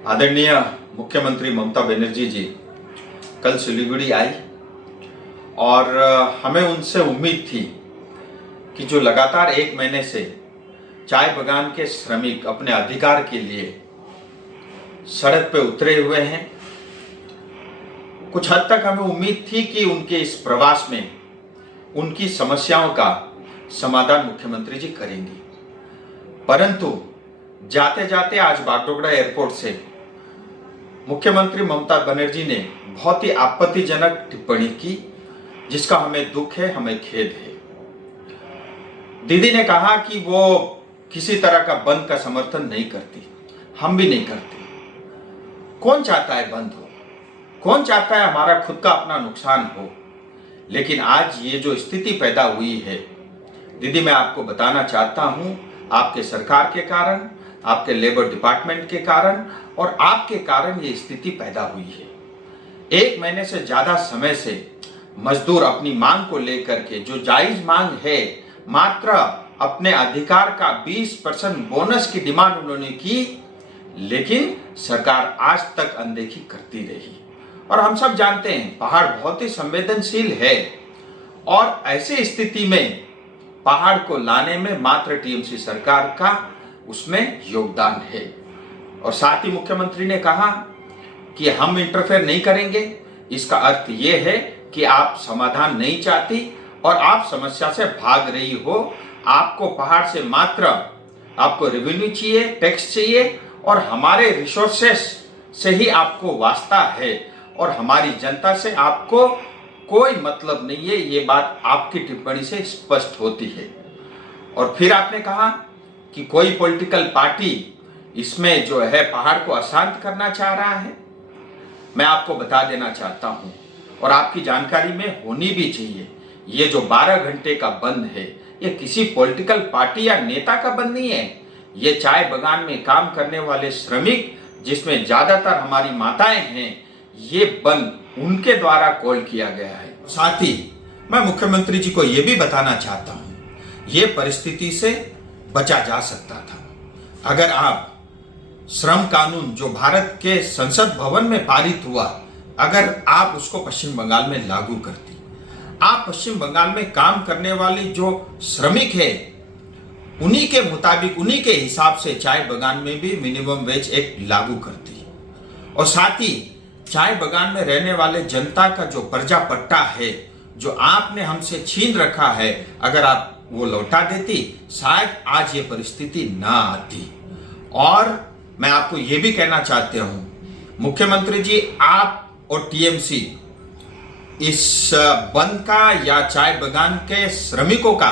आदरणीय मुख्यमंत्री ममता बनर्जी जी कल सिलीगुड़ी आई और हमें उनसे उम्मीद थी कि जो लगातार 1 महीने से चाय बगान के श्रमिक अपने अधिकार के लिए सड़क पे उतरे हुए हैं, कुछ हद तक हमें उम्मीद थी कि उनके इस प्रवास में उनकी समस्याओं का समाधान मुख्यमंत्री जी करेंगे। परंतु जाते जाते आज बागडोगरा एयरपोर्ट से मुख्यमंत्री ममता बनर्जी ने बहुत ही आपत्तिजनक टिप्पणी की, जिसका हमें दुख है, हमें खेद है। दीदी ने कहा कि वो किसी तरह का बंद का समर्थन नहीं करती, हम भी नहीं करते। कौन चाहता है बंद हो? कौन चाहता है हमारा खुद का अपना नुकसान हो? लेकिन आज ये जो स्थिति पैदा हुई है दीदी, मैं आपको बताना चाहता हूं, आपके सरकार के कारण, आपके लेबर डिपार्टमेंट के कारण और आपके कारण ये स्थिति पैदा हुई है। 1 महीने से ज्यादा समय से मजदूर अपनी मांग को लेकर के, जो जायज मांग है, मात्र अपने अधिकार का 20% बोनस की डिमांड उन्होंने की, लेकिन सरकार आज तक अनदेखी करती रही। और हम सब जानते हैं पहाड़ बहुत ही संवेदनशील है और ऐसी स्थिति में पहाड़ को लाने में मात्र टीएमसी सरकार का उसमें योगदान है। और साथ ही मुख्यमंत्री ने कहा कि हम इंटरफेयर नहीं करेंगे। इसका अर्थ यह है कि आप समाधान नहीं चाहती और आप समस्या से भाग रही हो। आपको पहाड़ से मात्र आपको रेवेन्यू चाहिए, टैक्स चाहिए और हमारे रिसोर्सेस से ही आपको वास्ता है और हमारी जनता से आपको कोई मतलब नहीं है। ये बात आपकी टिप्पणी से स्पष्ट होती है। और फिर आपने कहा कि कोई पॉलिटिकल पार्टी इसमें जो है पहाड़ को अशांत करना चाह रहा है। मैं आपको बता देना चाहता हूं और आपकी जानकारी में होनी भी चाहिए, ये जो 12 घंटे का बंद है, ये किसी पॉलिटिकल पार्टी या नेता का बंद नहीं है। ये चाय बगान में काम करने वाले श्रमिक, जिसमें ज्यादातर हमारी माताएं हैं, ये बंद उनके द्वारा कॉल किया गया है। साथ ही मैं मुख्यमंत्री जी को यह भी बताना चाहता हूं, ये परिस्थिति से बचा जा सकता था अगर आप श्रम कानून जो भारत के संसद भवन में पारित हुआ, अगर आप उसको पश्चिम बंगाल में लागू करती। आप पश्चिम बंगाल में काम करने वाली जो श्रमिक है, उन्हीं के मुताबिक, उन्हीं के हिसाब से चाय बगान में भी मिनिमम वेज एक्ट लागू करती। और साथ ही चाय बगान में रहने वाले जनता का जो पर्जा पट्टा है, जो आपने हमसे छीन रखा है, अगर आप वो लौटा देती, शायद आज ये परिस्थिति ना आती। और मैं आपको ये भी कहना चाहता हूं, मुख्यमंत्री जी, आप और टीएमसी इस बंद का या चाय बगान के श्रमिकों का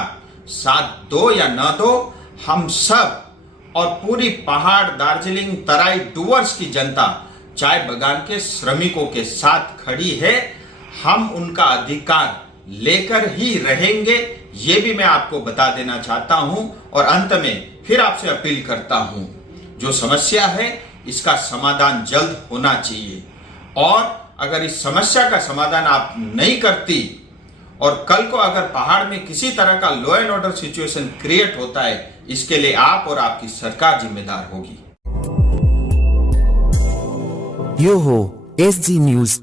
साथ दो या न दो, हम सब और पूरी पहाड़, दार्जिलिंग, तराई, डुवर्स की जनता चाय बगान के श्रमिकों के साथ खड़ी है। हम उनका अधिकार लेकर ही रहेंगे, ये भी मैं आपको बता देना चाहता हूं। और अंत में फिर आपसे अपील करता हूं, जो समस्या है इसका समाधान जल्द होना चाहिए। और अगर इस समस्या का समाधान आप नहीं करती और कल को अगर पहाड़ में किसी तरह का law and order situation create होता है, इसके लिए आप और आपकी सरकार जिम्मेदार होगी। यो हो एसजी न्यूज।